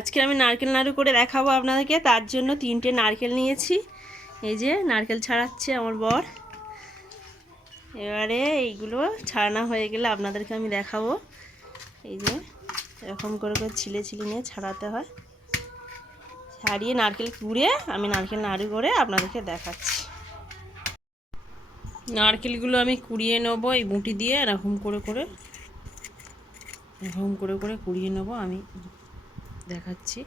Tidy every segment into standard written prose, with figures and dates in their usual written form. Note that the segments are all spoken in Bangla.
আজকে আমি নারকেল নাড়ু করে দেখাবো আপনাদেরকে। তার জন্য 3টে নারকেল নিয়েছি। এই যে নারকেল ছাড়াচ্ছে আমার বর। এবারে এইগুলো ছাড়ানো হয়ে গেলে আপনাদেরকে আমি দেখাবো। এই যে এরকম করে করে ছিলে ছিলে নিয়ে ছাড়াতে হয়। ছাড়িয়ে নারকেল কুড়ে আমি নারকেল নাড়ু করে আপনাদেরকে দেখাচ্ছি। নারকেলগুলো আমি কুড়িয়ে নেবো এই বুটি দিয়ে এরকম করে করে কুড়িয়ে নেবো, আমি দেখাচ্ছি।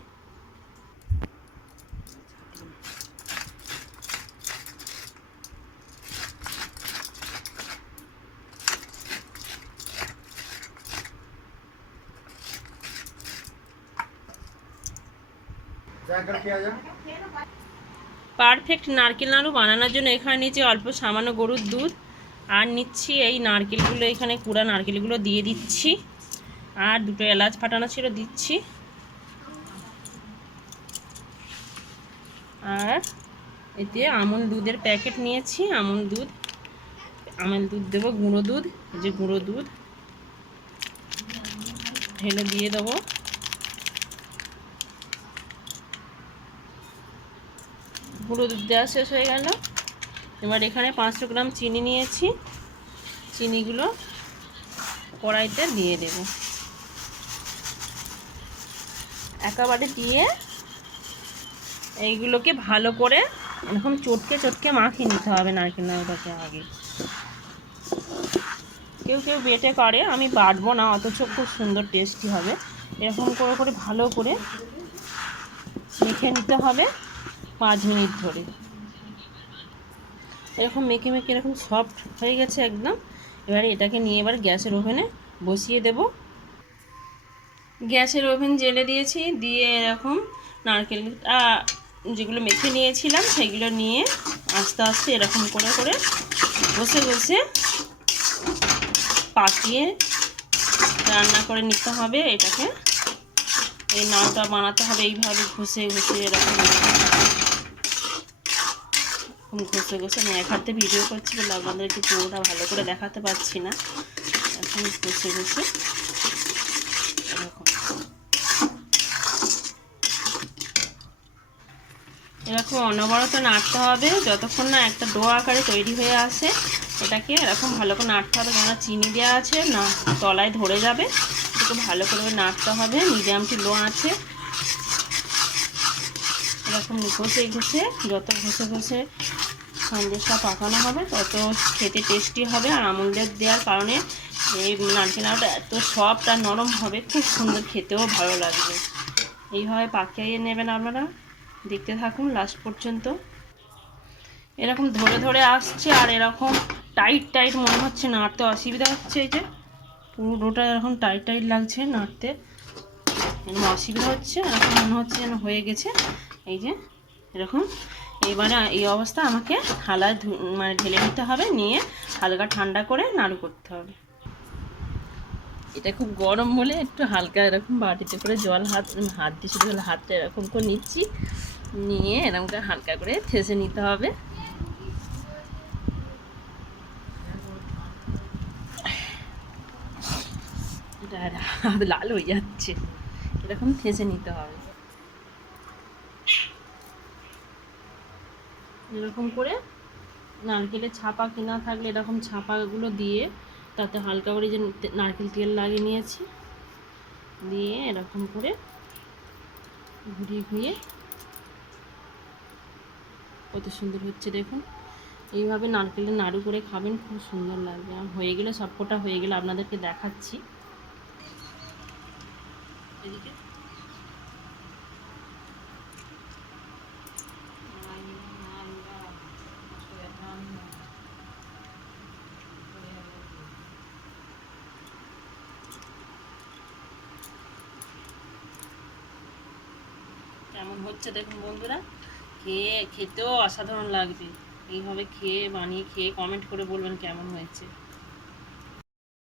পারফেক্ট নারকেল নাড়ু বানানোর জন্য এখানে নিচ্ছি অল্প সামান্য গরুর দুধ, আর নিচ্ছি এই নারকেলগুলো, এখানে কুড়া নারকেলগুলো দিয়ে দিচ্ছি, আর 2টো এলাচ ফাটানো ছিল দিচ্ছি, আর এতে আমুল দুধের প্যাকেট নিয়েছি, আমুল দুধ দেবো, গুঁড়ো দুধ, যে গুঁড়ো দুধ ঢেলে দিয়ে দেবো। গুঁড়ো দুধ দেওয়া শেষ হয়ে গেল। এবার এখানে 500 গ্রাম চিনি নিয়েছি, চিনিগুলো কড়াইতে দিয়ে দেব। একেবারে দিয়ে এইগুলোকে ভালো করে এরকম চটকে চটকে মাখিয়ে নিতে হবে নারকেল নাড়ুটাকে আগে। কেউ কেউ বেটে করে, আমি বাটবো না, অথচ খুব সুন্দর টেস্টি হবে। এরকম করে করে ভালো করে মেখে নিতে হবে 5 মিনিট ধরে। এরকম মেখে মেখে এরকম সফট হয়ে গেছে একদম। এবারে এটাকে নিয়ে এবার গ্যাসের ওভেনে বসিয়ে দেব। গ্যাসের ওভেন জ্বেলে দিয়েছি, দিয়ে এরকম নারকেলটা যেগুলো মেখে নিয়েছিলাম সেগুলো নিয়ে আস্তে আস্তে এরকম করে করে বসে বসে পাকিয়ে রান্না করে নিতে হবে। এটাকে এই নাড়ুটা বানাতে হবে এইভাবে ঘষে ঘষে এরকম ঘষে ঘষে। আমি এক হাতে ভিডিও করছি বলে আপনাদেরকে পুরোটা ভালো করে দেখাতে পারছি না। এখন ঘষে ঘষে এরকম অনবরত নাড়তে হবে যতক্ষণ না একটা ডো আকারে তৈরি হয়ে আসে। এটাকে এরকম ভালো করে নাড়তে হবে, কেননা চিনি দেওয়া আছে না, তলায় ধরে যাবে। একটু ভালো করে নাড়তে হবে মিডিয়াম টু লো আছে। এরকম ঘষে ঘষে যত ঘষে ঘষে সন্দেশটা পাকানো হবে তত খেতে টেস্টি হবে। আর আমুল দুধ দেওয়ার কারণে এই নারকেল নাড়ুটা এত সফট আর নরম হবে, খুব সুন্দর, খেতেও ভালো লাগবে। এইভাবে পাকিয়ে নেবেন আপনারা, দেখতে থাকুন লাস্ট পর্যন্ত। এরকম ধরে ধরে আসছে আর এরকম টাইট টাইট মনে হচ্ছে, নাড়তে অসুবিধা হচ্ছে। এই যে পুরোটা এরকম টাইট টাইট লাগছে, নাড়তে এরকম অসুবিধা হচ্ছে, এরকম মনে হচ্ছে যেন হয়ে গেছে। এই যে এরকম এবারে এই অবস্থা আমাকে থালায় মানে ঢেলে নিতে হবে, নিয়ে হালকা ঠান্ডা করে নাড়ু করতে হবে। এটা খুব গরম বলে একটু হালকা এরকম বাটিতে করে জল হাত দিয়ে শুধু হাতটা এরকম করে নিচ্ছি, নিয়ে এরকম করে হালকা করে ঠেসে নিতে হবে। এটা হাত লাল হয়ে যাচ্ছে, এরকম ঠেসে নিতে হবে। এরকম করে নারকেলের ছাপা কিনা থাকলে এরকম ছাপাগুলো দিয়ে তাতে হালকা করে যে নারকেল তেল লাগিয়ে নিয়েছি, দিয়ে এরকম করে ঘুরিয়ে ঘুরিয়ে কত সুন্দর হচ্ছে দেখুন। এইভাবে নারকেলের নাড়ু করে খাবেন, খুব সুন্দর লাগবে। আর হয়ে গেলে সবকটা হয়ে গেলে আপনাদেরকে দেখাচ্ছি। এদিকে কেমন হচ্ছে দেখুন বন্ধুরা, খেতেও অসাধারণ লাগবে। এইভাবে বানিয়ে খেয়ে কমেন্ট করে বলবেন কেমন হয়েছে।